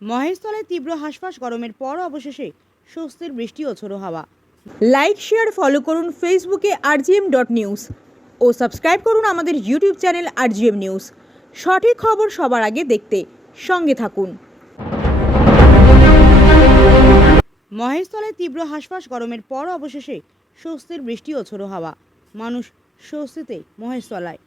মহেশতলায় তীব্র হাঁসফাঁস গরমের পর অবশেষে স্বস্তির বৃষ্টি ও ঝোড়ো হাওয়া। লাইক শেয়ার ফলো করুন ফেসবুকে rgm.news ও সাবস্ক্রাইব করুন আমাদের ইউটিউব চ্যানেল rgm নিউজ। সঠিক খবর সবার আগে দেখতে সঙ্গে থাকুন। মহেশতলায় তীব্র হাঁসফাঁস গরমের পর অবশেষে স্বস্তির বৃষ্টি ও ঝোড়ো হাওয়া। মানুষ স্বস্তিতে মহেশতলায়।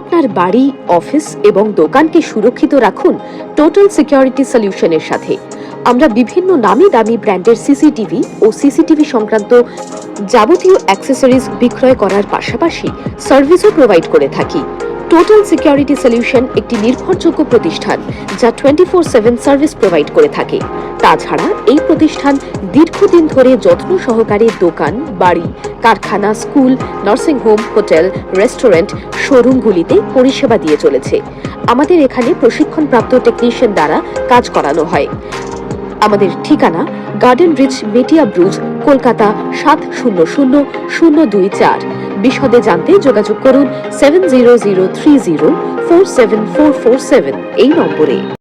আপনার বাড়ি, অফিস এবং দোকানকে সুরক্ষিত রাখুন টোটাল সিকিউরিটি সলিউশনের সাথে। আমরা বিভিন্ন নামি দামি ব্র্যান্ডের সিসিটিভি ও সিসিটিভি সংক্রান্ত যাবতীয় অ্যাক্সেসরিজ বিক্রয় করার পাশাপাশি সার্ভিসও প্রোভাইড করে থাকি। টোটাল সিকিউরিটি সলিউশন একটি নির্ভরযোগ্য প্রতিষ্ঠান যা 24/7 সার্ভিস প্রোভাইড করে থাকে। তাছাড়া এই প্রতিষ্ঠান দীর্ঘদিন ধরে যত্ন সহকারে দোকান, বাড়ি, কারখানা, school, nursing home, hotel, restaurant, শোরুমগুলিতে পরিষেবা দিয়ে চলেছে। আমাদের এখানে প্রশিক্ষণপ্রাপ্ত টেকনিশিয়ান দ্বারা কাজ করানো হয়। আমাদের ঠিকানা গার্ডেন রিচ, মেটিয়া ব্রুজ, কলকাতা 700024। বিশদে জানতে যোগাযোগ করুন 7003047447 এই নম্বরে।